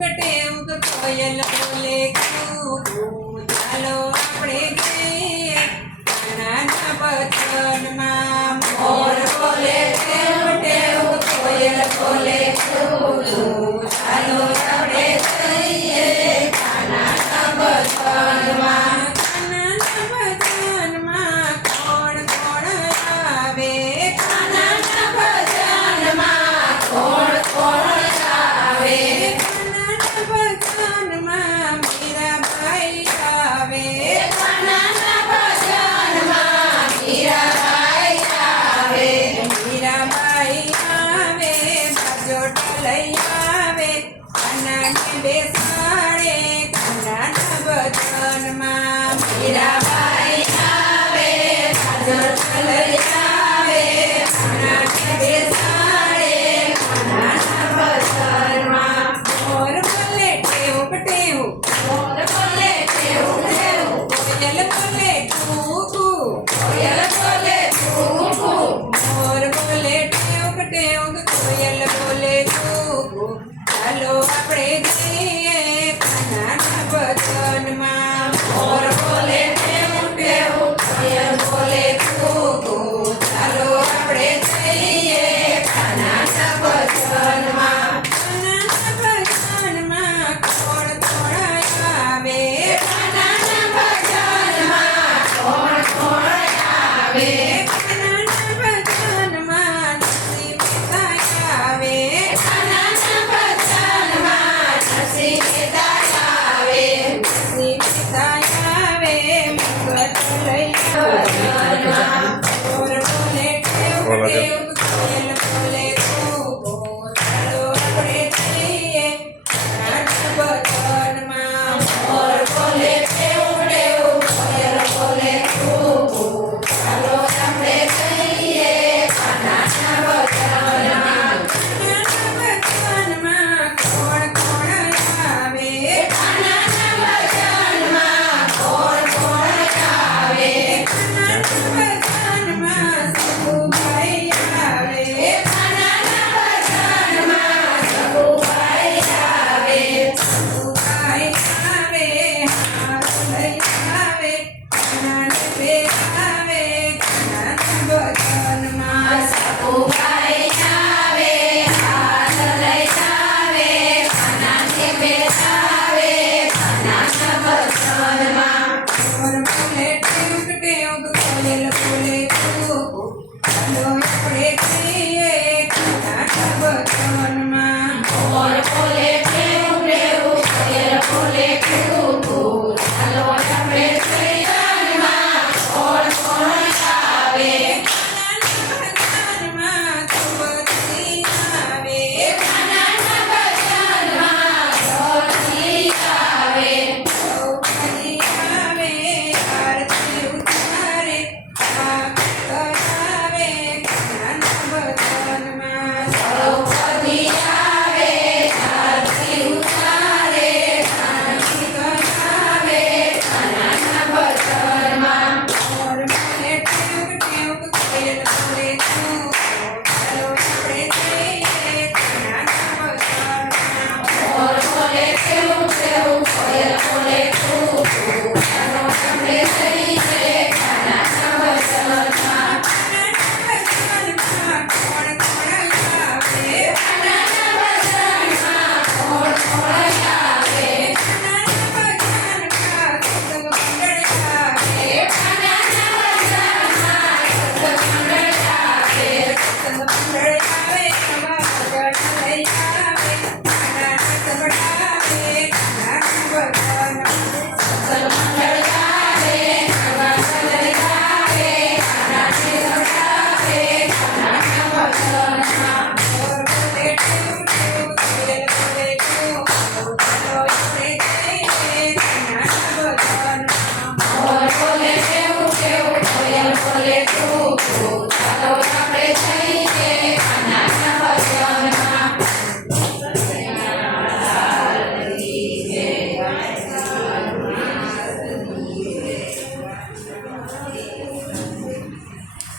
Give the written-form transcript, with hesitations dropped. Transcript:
ટેવ કોયલ બોલે કૂ ચાલો આપણે ગઈએ કાનાના વચનમાં મોર બોલે ટેવ કોયલ બોલે કૂ ચાલો આપણે જઈએ કાનાના વચનમાં કાનાના વચનમાં કોણ કોણ આવે કાનાના વચનમાં કોણ કોણ આવે ભજનમાં મીરાબાઈ આવે કાનાના ભજનમાં મીરાબાઈ આવે મીરાબાઈ આવે બાજોટ લઈ આવે કાનાને બેસાડે કાનાના ભજનમાં મીરાબાઈ આવે બાજોટ લઈ આવે કાનાને બેસાડે કાનાના ભજનમાં મોર બોલે ટેવ મોર બોલે ટેવ કોયલ બોલે કૂકુ કોયલ બોલે કૂકુ મોર બોલે ટેવ કોયલ બોલે કૂકુ ચાલો આપણે જઈએ કાનાના વચનમાં મોર બોલે ટેવ કોયલ બોલે કૂકુ ચાલો આપણે જઈએ કાનાના વચનમાં કોણ કોણ આવે કાનાના ભજનમાં કોણ કોણ આવે કાનાના ભજનમાં નરસિંહ મહેતા આવે કાનાના ભજનમાં નરસિંહ મહેતા આવે નરસિંહ મહેતા આવે મુગટ લઈ ભજનમાં મોર બોલે ટેવ કોયલ બોલે કૂકુ ચાલો આપણે જઈએ કાનાના વચનમાં મોર બોલે ટેવ કોયલ બોલે કૂકુ ચાલો આપણે જઈએ કાનાના વચનમાં કાનાના વચનમાં કોણ કોણ આવે કાનાના વચનમાં કોણ કોણ આવે કાનાના વચનમાં સબુભાઈ આવે કાનાના વચનમાં સબુભાઈ આવે સબુભાઈ આવે હાથ લઈ આવે કાનાને બેસાવે કાનાના વચનમાં સબુભાઈ આવે હાથ લઈ આવે કાનાને બેસાવે